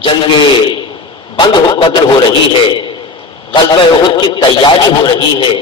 جنگ بدر ہو رہی ہے، غزوہ احد کی تیاری ہو رہی ہے،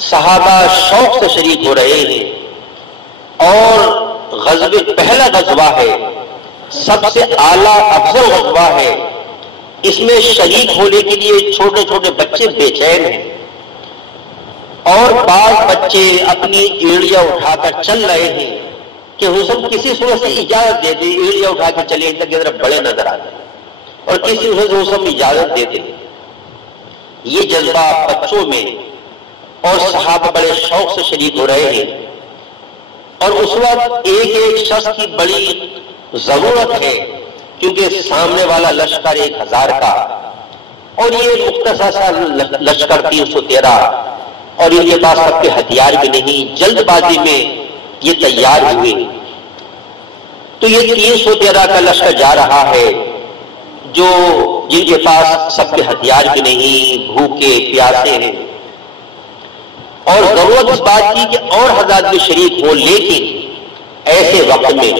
صحابہ شوق سے شریک ہو رہے ہیں، اور پہلا غزوہ ہے، سب سے اعلیٰ افضل غزوہ ہے، اس میں شریک ہونے کے لیے چھوٹے چھوٹے بچے بے چین ہیں، اور بعض بچے اپنی ایڑیاں اٹھا کر چل رہے ہیں کہ حسن کسی صورت سے اجازت دے دے، ایڑیاں اٹھا کے چلے کی طرف بڑے نظر آتے ہیں، اور کسی صورت سے حسن اجازت دے دے۔ یہ جذبہ بچوں میں، اور صحابہ بڑے شوق سے شریک ہو رہے ہیں، اور اس وقت ایک ایک شخص کی بڑی ضرورت ہے، کیونکہ سامنے والا لشکر 1000 کا، اور یہ مختصر سا لشکر 313، اور ان کے پاس سب کے ہتھیار بھی نہیں، جلد بازی میں یہ تیار ہوئے۔ تو یہ 313 کا لشکر جا رہا ہے، جو جن کے پاس سب کے ہتھیار بھی نہیں، بھوکے پیاسے ہیں، اور ضرورت اس بات کی کہ اور حضرات بھی شریک ہو، لیکن ایسے وقت میں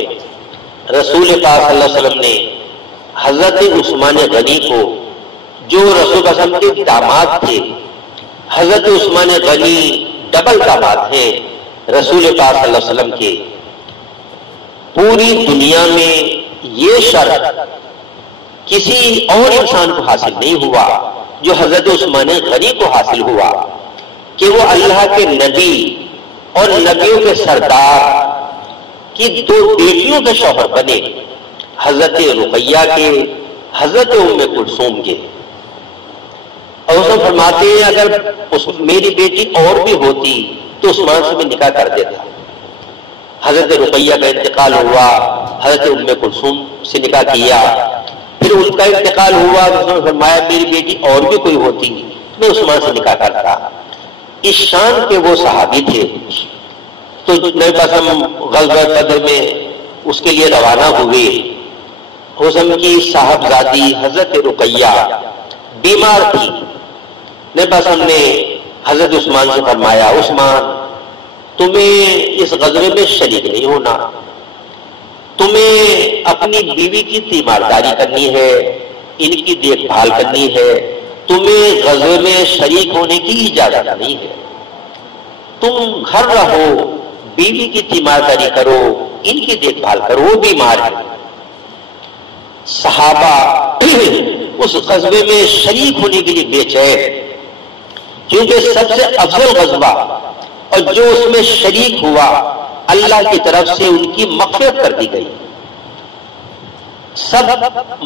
رسول پاک صلی اللہ علیہ وسلم نے حضرت عثمان غنی کو، جو رسول صلی اللہ علیہ وسلم کے داماد تھے، حضرت عثمان غنی ڈبل داماد ہیں رسول پاک صلی اللہ علیہ وسلم کے، پوری دنیا میں یہ شرف کسی اور انسان کو حاصل نہیں ہوا جو حضرت عثمان غنی کو حاصل ہوا، کہ وہ اللہ کے نبی اور نبیوں کے سردار کی 2 بیٹیوں کے شوہر بنے، حضرت رقیہ کے، حضرت ام کلثوم کے۔ اور اس میں فرماتے ہیں اگر میری بیٹی اور بھی ہوتی تو عثمان سے میں نکاح کر دیتا۔ حضرت رقیہ کا انتقال ہوا، حضرت ام کلثوم سے نکاح کیا، پھر ان کا انتقال ہوا، اس نے فرمایا میری بیٹی اور بھی کوئی ہوتی میں عثمان سے نکاح کرتا۔ اس شان کے وہ صحابی تھے۔ تو نبی پاک غزوہ بدر میں اس کے لیے روانہ ہوئے۔ حسن کی صاحبزادی حضرت رقیہ بیمار تھی۔ نبی پاک نے حضرت عثمان سے فرمایا، عثمان تمہیں اس غزوے میں شریک نہیں ہونا، تمہیں اپنی بیوی کی تیمارداری کرنی ہے، ان کی دیکھ بھال کرنی ہے، تمہیں غزوے میں شریک ہونے کی اجازت نہیں ہے، تم گھر رہو، بیوی کی تیمارداری کرو، ان کی دیکھ بھال کرو، وہ بیمار ہے۔ صحابہ اس غزوے میں شریک ہونے کے لیے بے چین، کیونکہ سب سے افضل غزوہ، اور جو اس میں شریک ہوا اللہ کی طرف سے ان کی مغفرت کر دی گئی، سب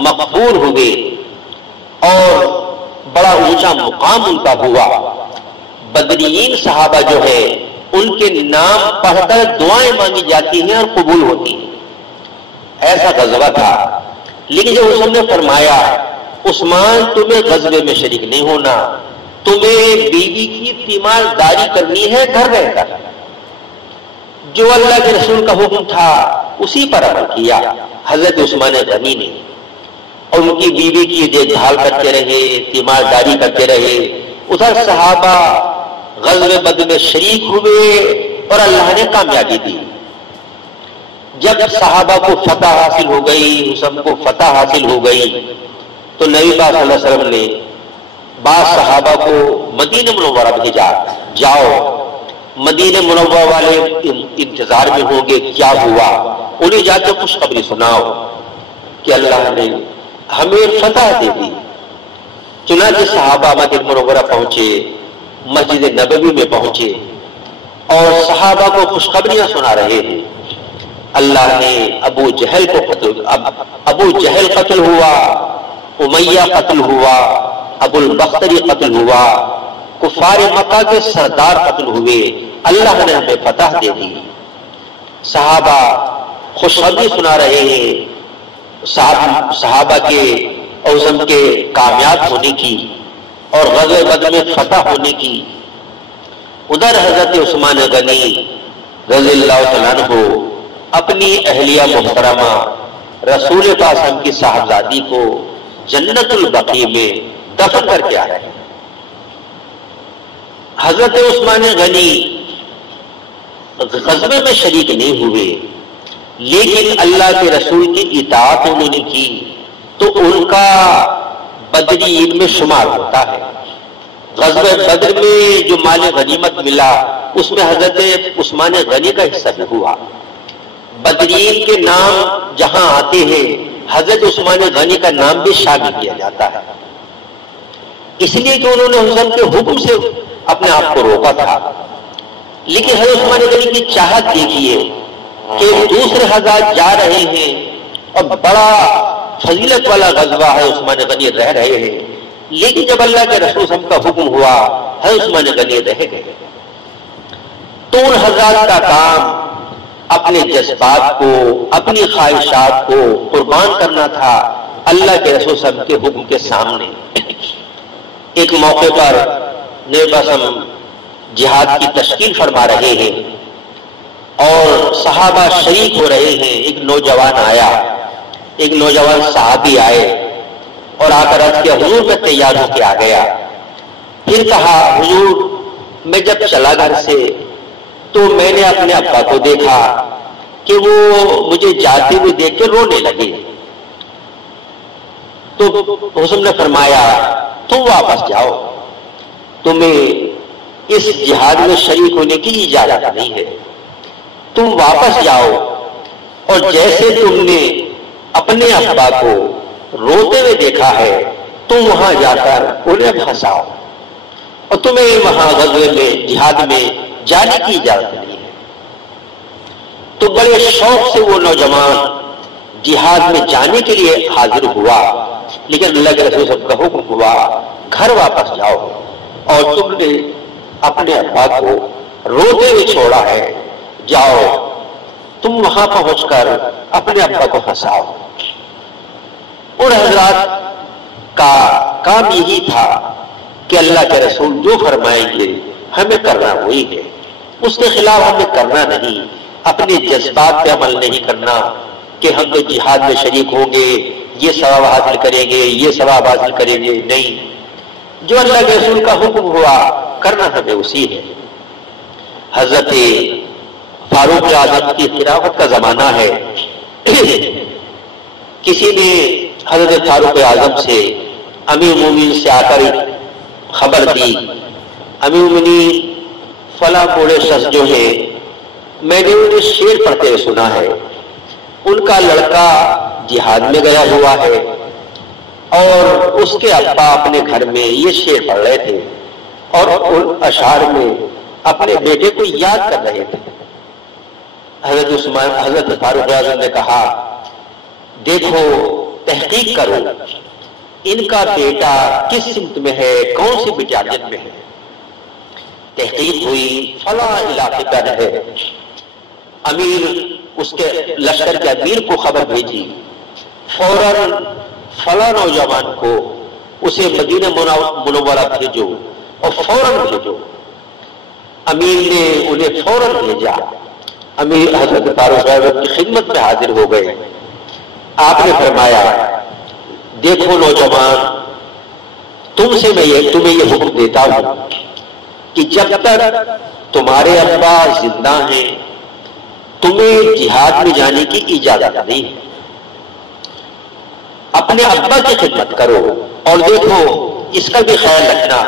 مقبول ہوئے، اور بڑا اونچا مقام ان کا ہوا۔ بدرین صحابہ جو ہے ان کے نام پڑھ کر دعائیں مانگی جاتی ہیں اور قبول ہوتی ہیں، ایسا غزوہ تھا۔ لیکن جب اس نے فرمایا عثمان تمہیں غزوے میں شریک نہیں ہونا، تمہیں بیوی کی تیمارداری کرنی ہے گھر رہ کر، جو اللہ کے رسول کا حکم تھا اسی پر عمل کیا حضرت عثمان غنی نے، اور ان کی بیوی کی دیکھ بھال کرتے رہے، تیمارداری کرتے رہے۔ ادھر صحابہ غزوہ بدر میں شریک ہوئے اور اللہ نے کامیابی دی۔ جب صحابہ کو فتح حاصل ہو گئی، سب کو فتح حاصل ہو گئی، تو نبی پاک صلی اللہ علیہ وسلم نے بعض صحابہ کو مدینہ منورہ بھیجا، جاؤ مدینہ منورہ والے انتظار میں ہوں گے کیا ہوا، انہیں جا کے خوشخبری سناؤ کہ اللہ نے ہمیں فتح دے دی۔ چنانچہ صحابہ مدینہ منورہ پہنچے، مسجد نبوی میں پہنچے، اور صحابہ کو خوشخبریاں سنا رہے ہیں۔ اللہ نے ابو جہل قتل ہوا، امیہ قتل ہوا، ابو البختری قتل ہوا، کفار مکہ کے سردار قتل ہوئے، اللہ نے ہمیں فتح دے دی۔ صحابہ خوشخبری سنا رہے ہیں صحابہ کے عزم کے کامیاب ہونے کی اور غزوہ بدر میں فتح ہونے کی۔ ادھر حضرت عثمان غنی رضی اللہ تعالیٰ عنہ اپنی اہلیہ محترمہ رسول پاک کی صاحبزادی کو جنت البقیع میں دفن کر کے آئے۔ حضرت عثمان غنی غزوے میں شریک نہیں ہوئے، لیکن اللہ کے رسول کی اطاعت انہوں نے کی، تو ان کا بدرین میں شمار ہوتا ہے۔ غزوہ بدر میں جو مال غنیمت ملا اس میں حضرت عثمان غنی کا حصہ بھی ہوا۔ بدرین کے نام جہاں آتے ہیں حضرت عثمان غنی کا نام بھی شامل کیا جاتا ہے، اس لیے کہ انہوں نے حسن کے حکم سے اپنے آپ کو روکا تھا۔ لیکن حضرت عثمان غنی کی چاہت دیکھیے کہ دوسرے حضرات جا رہے ہیں اور بڑا فضیلت والا غزوہ ہے، عثمان غنی رہ رہے ہیں، لیکن جب اللہ کے رسول صلی اللہ علیہ وسلم کا حکم ہوا حضرت عثمان غنی رہ گئے۔ تو ان حضرات کا کام اپنے جذبات کو، اپنی خواہشات کو قربان کرنا تھا اللہ کے رسول صلی اللہ علیہ وسلم کے حکم کے سامنے۔ ایک موقع پر نبی قسم جہاد کی تشکیل فرما رہے ہیں اور صحابہ شریک ہو رہے ہیں، ایک نوجوان آیا، ایک نوجوان صحابی آئے اور آ کر عرض کیا حضور میں تیار ہو کے آ گیا۔ پھر کہا حضور میں جب چلا گھر سے تو میں نے اپنے ابا کو دیکھا کہ وہ مجھے جاتے ہوئے دیکھ کے رونے لگے، تو حضور نے فرمایا تم واپس جاؤ، تمہیں اس جہاد میں شریک ہونے کی اجازت نہیں ہے، تم واپس جاؤ اور جیسے تم نے اپنے ابا کو روتے ہوئے دیکھا ہے تم وہاں جا کر انہیں ہنساؤ، اور تمہیں وہاں غزوے میں جہاد میں جانے کی اجازت نہیں ہے۔ تو بڑے شوق سے وہ نوجوان جہاد میں جانے کے لیے حاضر ہوا، لیکن اللہ کے رسول صلی اللہ علیہ وسلم کا حکم ہوا گھر واپس جاؤ، اور تم نے اپنے ابا کو روتے ہوئے چھوڑا ہے، جاؤ تم وہاں پہنچ کر اپنے ابا کو ہنساؤ۔ اور حضرات کا کام یہی تھا کہ اللہ کے رسول جو فرمائیں گے ہمیں کرنا وہی ہے، اس کے خلاف ہمیں کرنا نہیں، اپنے جذبات پہ عمل نہیں کرنا کہ ہم تو جہاد میں شریک ہوں گے، یہ ثواب حاصل کریں گے، یہ ثواب حاصل کریں گے، نہیں، جو اللہ کے رسول کا حکم ہوا کرنا ہمیں اسی ہے۔ حضرت فاروق اعظم کی خلافت کا زمانہ ہے، کسی نے حضرت فاروق اعظم سے امیر المومنین سے آ کر خبر دی، امیر المومنین فلاں بوڑھے شخص جو ہے میں نے انہیں شعر پڑھتے ہوئے سنا ہے، ان کا لڑکا جہاد میں گیا ہوا ہے اور اس کے ابا اپنے گھر میں یہ شعر پڑھ رہے تھے اور ان اشعار میں اپنے بیٹے کو یاد کر رہے تھے۔ حضرت فاروق اعظم نے کہا دیکھو تحقیق کرو ان کا بیٹا کس سمت میں ہے، کون سی بٹالین میں ہے۔ تحقیق ہوئی فلاں علاقے کا ہے، امیر اس کے لشکر کے امیر کو خبر بھیجی، فوراً فلاں نوجوان کو اسے مدینہ منورہ بھیجو اور فوراً بھیجو۔ امیر نے انہیں فوراً بھیجا، امیر حضرت فاروق اعظم کی خدمت میں حاضر ہو گئے۔ آپ نے فرمایا دیکھو نوجوان، تم سے میں تمہیں یہ حکم دیتا ہوں کہ جب تک تمہارے ابا زندہ ہیں تمہیں جہاد میں جانے کی اجازت نہیں ہے، اپنے ابا کی خدمت کرو، اور دیکھو اس کا بھی خیال رکھنا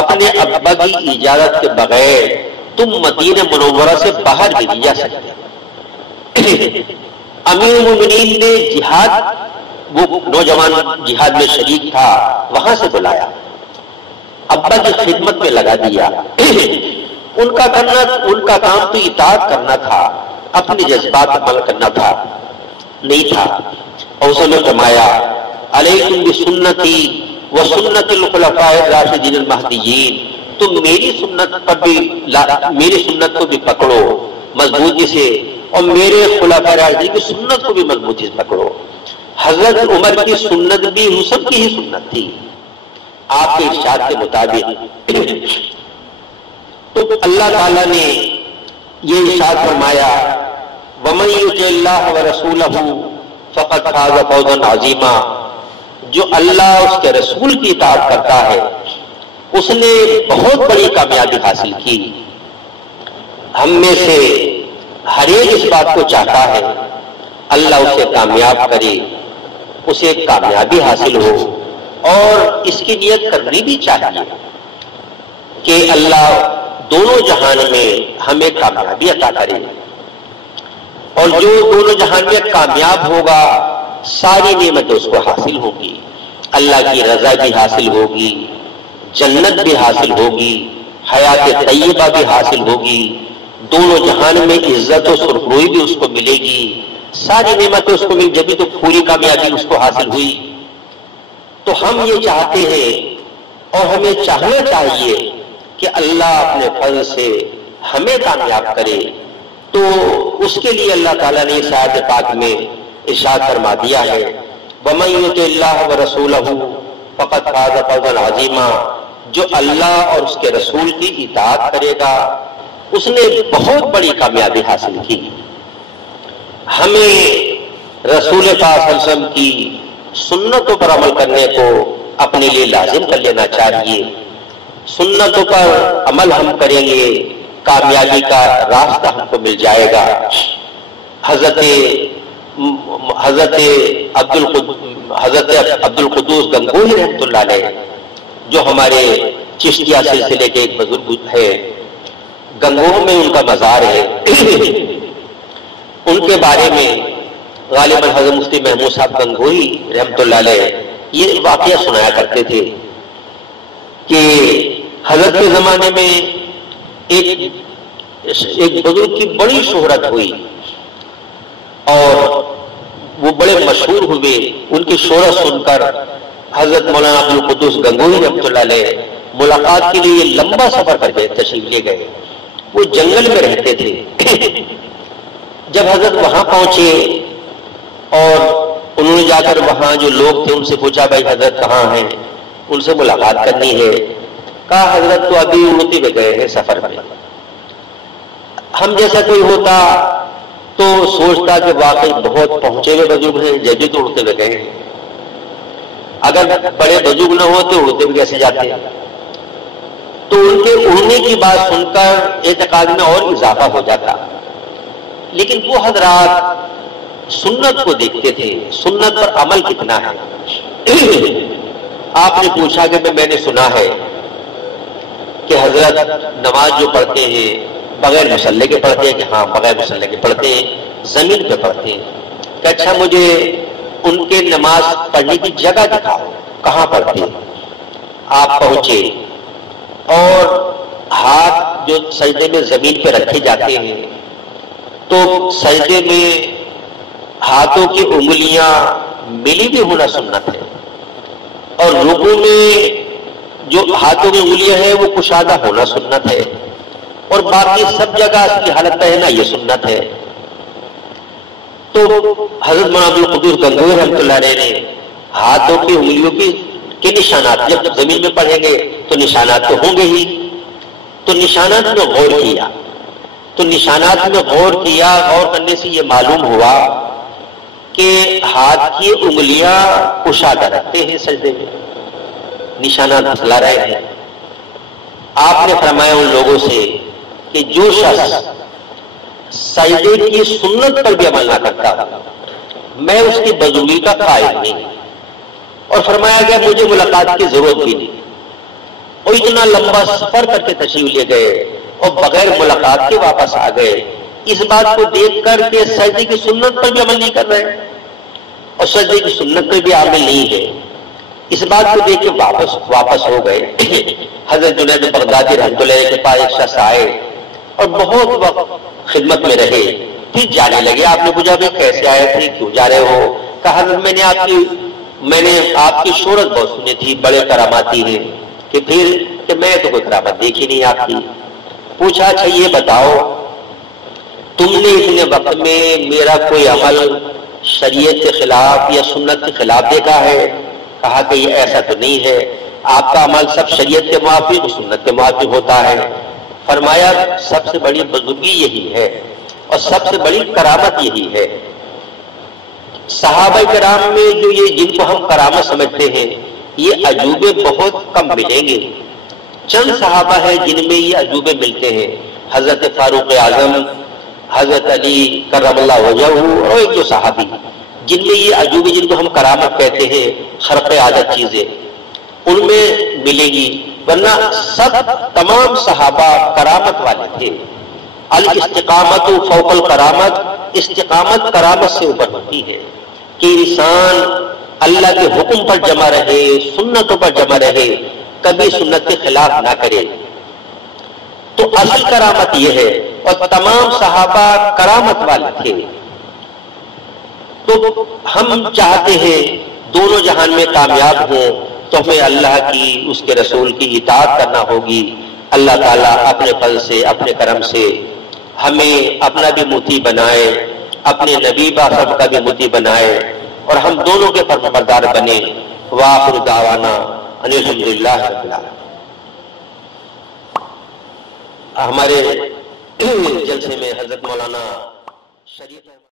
اپنے ابا کی اجازت کے بغیر تم مدینہ منورہ سے باہر بھی نہیں جا سکتے۔ امیر المومنین نے جہاد، وہ نوجوان جہاد میں شریک تھا، وہاں سے بلایا، ابا کی خدمت میں لگا دیا۔ ان کا کام تو اطاعت کرنا تھا، اپنے جذبات پر عمل کرنا تھا نہیں تھا۔ اور اس نے فرمایا علیکم بسنتی وسنت الخلفاء الراشدین المہدیین، تم میری سنت کو بھی پکڑو مضبوطی سے، اور میرے خلفاء راشدین کی سنت کو بھی مضبوطی سے پکڑو۔ حضرت عمر کی سنت بھی حسن کی ہی سنت تھی، آپ کے ارشاد کے مطابق۔ تو اللہ تعالیٰ نے یہ ارشاد فرمایا وَمَن يُطِعِ اللَّهَ وَرَسُولَهُ فَقَدْ فَازَ فَوْزًا عَظِيمًا، جو اللہ اس کے رسول کی اطاعت کرتا ہے اس نے بہت بڑی کامیابی حاصل کی۔ ہم میں سے ہر ایک اس بات کو چاہتا ہے اللہ اسے کامیاب کرے، اسے کامیابی حاصل ہو، اور اس کی نیت کرنی بھی چاہیے کہ اللہ دونوں جہان میں ہمیں کامیابی عطا کرے، اور جو دونوں جہان میں کامیاب ہوگا ساری نعمتیں اس کو حاصل ہوگی، اللہ کی رضا بھی حاصل ہوگی، جنت بھی حاصل ہوگی، حیات طیبہ بھی حاصل ہوگی، دونوں جہان میں عزت و سرخروئی بھی اس کو ملے گی، ساری نعمتیں اس کو مل جبھی تو پوری کامیابی اس کو حاصل ہوئی۔ تو ہم یہ چاہتے ہیں اور ہمیں چاہنا چاہیے کہ اللہ اپنے فضل سے ہمیں کامیاب کرے، تو اس کے لیے اللہ تعالیٰ نے اس آیت پاک میں ارشاد فرما دیا ہے وَمَن يُطِعِ اللَّهَ وَرَسُولَهُ فَقَدْ فَازَ فَوْزًا عَظِيمًا، جو اللہ اور اس کے رسول کی اطاعت کرے گا اس نے بہت بڑی کامیابی حاصل کی۔ ہمیں رسول پاک صلی اللہ علیہ وسلم کی سنتوں پر عمل کرنے کو اپنے لیے لازم کر لینا چاہیے، سنتوں پر عمل ہم کریں گے کامیابی کا راستہ ہم کو مل جائے گا۔ حضرت عبد القدوس گنگوہی رحمۃ اللہ علیہ، جو ہمارے چشتیہ سلسلے کے ایک بزرگ ہے، گنگوہ میں ان کا مزار ہے، ان کے بارے میں غالباً حضرت مفتی محمود صاحب گنگوہی رحمۃ اللہ علیہ یہ واقعہ سنایا کرتے تھے کہ حضرت کے زمانے میں ایک بزرگ کی بڑی شہرت ہوئی اور وہ بڑے مشہور ہوئے، ان کی شہرت سن کر حضرت مولانا عبد القدوس گنگوہی رحمۃ اللہ علیہ ملاقات کے لیے لمبا سفر کر کے تشریف لے گئے۔ وہ جنگل میں رہتے تھے، جب حضرت وہاں پہنچے اور انہوں نے جا کر وہاں جو لوگ تھے ان سے پوچھا بھائی حضرت کہاں ہیں، ان سے ملاقات کرنی ہے، کہا حضرت تو ابھی اڑتے ہوئے گئے ہیں سفر میں۔ ہم جیسا کوئی ہوتا تو سوچتا کہ واقعی بہت پہنچے ہوئے بزرگ ہیں، جبھی تو اڑتے ہوئے گئے ہیں، اگر بڑے بزرگ نہ ہوتے اڑتے ہوئے کیسے جاتے ہیں؟ تو ان کے اڑنے کی بات سن کر اعتقاد میں اور اضافہ ہو جاتا، لیکن وہ حضرات سنت کو دیکھتے تھے، سنت پر عمل کتنا ہے۔ آپ نے پوچھا کہ میں نے سنا ہے کہ حضرت نماز جو پڑھتے ہیں بغیر مصلی کے پڑھتے ہیں، کہ ہاں بغیر مصلی کے پڑھتے ہیں، زمین پہ پڑھتے ہیں، کہ اچھا مجھے ان کے نماز پڑھنے کی جگہ دکھاؤ، کہاں پڑھتے ہیں؟ آپ پہنچے اور ہاتھ جو سجدے میں زمین پہ رکھے جاتے ہیں تو سجدے میں ہاتھوں کی انگلیاں ملی بھی ہونا سنت ہے، اور رکوع میں جو ہاتھوں کی انگلیاں ہیں وہ کشادہ ہونا سنت ہے، اور باقی سب جگہ اس کی حالت رہنا یہ سنت ہے۔ تو حضرت مولانا عبد القدوس گنگوہی رحمۃ اللہ علیہ نے ہاتھوں کی انگلیوں کے نشانات، جب زمین میں پڑھیں گے تو نشانات تو ہوں گے ہی، تو نشانات میں غور کیا، تو نشانات میں غور کرنے سے یہ معلوم ہوا کہ ہاتھ کی انگلیاں کشادہ رکھتے ہیں سجدے میں، نشانات بتلا رہے ہیں۔ آپ نے فرمایا ان لوگوں سے کہ جو شخص سجدے کی سنت پر بھی عمل نہ کرتا میں اس کی بزرگی کا قائل نہیں، اور فرمایا گیا مجھے ملاقات کی ضرورت بھی نہیں، اور اتنا لمبا سفر کر کے تشریف لے گئے اور بغیر ملاقات کے واپس آ گئے، اس بات کو دیکھ کر کہ سجدے کی سنت پر بھی عمل نہیں کر رہے اور سجدے کی سنت پر بھی عامل نہیں ہے، اس بات کو دیکھ کے واپس ہو گئے۔ حضرت جنید بغدادی رحمۃ اللہ کے پاس ایک شخص آئے اور بہت وقت خدمت میں رہے، پھر جانے لگے۔ آپ نے پوچھا بھائی کیسے آئے تھے، کیوں جا رہے ہو؟ کہا حضرت میں نے آپ کی شہرت بہت سنی تھی، بڑے کراماتی ہیں، کہ میں تو کوئی کرامت دیکھی نہیں آپ کی۔ پوچھا اچھا یہ بتاؤ تم نے اتنے وقت میں میرا کوئی عمل شریعت کے خلاف یا سنت کے خلاف دیکھا ہے؟ کہا کہ یہ ایسا تو نہیں ہے، آپ کا عمل سب شریعت کے موافق سنت کے موافق ہوتا ہے۔ فرمایا سب سے بڑی بزرگی یہی ہے اور سب سے بڑی کرامت یہی ہے۔ صحابہ کرام میں جو یہ جن کو ہم کرامت سمجھتے ہیں یہ عجوبے بہت کم ملیں گے، چند صحابہ ہیں جن میں یہ عجوبے ملتے ہیں، حضرت فاروق اعظم، حضرت علی کرم اللہ وجہہ اور ایک دو صحابی، جن میں یہ عجوبی جن کو ہم کرامت کہتے ہیں، خرق عادت چیزیں، ان میں ملے گی، ورنہ سب تمام صحابہ کرامت والے تھے۔ الاستقامت فوق الکرامت، استقامت کرامت سے اوپر ہوتی ہے کہ انسان اللہ کے حکم پر جمع رہے، سنتوں پر جمع رہے، کبھی سنت کے خلاف نہ کرے، تو اصل کرامت یہ ہے۔ اور تمام صحابہ کرامت والے تھے۔ تو ہم چاہتے ہیں دونوں جہان میں کامیاب ہوں، تو ہمیں اللہ کی، اس کے رسول کی اطاعت کرنا ہوگی۔ اللہ تعالیٰ اپنے فضل سے، اپنے کرم سے ہمیں اپنا بھی مطیع بنائے، اپنے نبی باخر کا بھی مطیع بنائے، اور ہم دونوں کے فرمانبردار بنے۔ وآخر دعوانا ان الحمدللہ رب العالمین۔ ہمارے جلسے میں حضرت مولانا شریف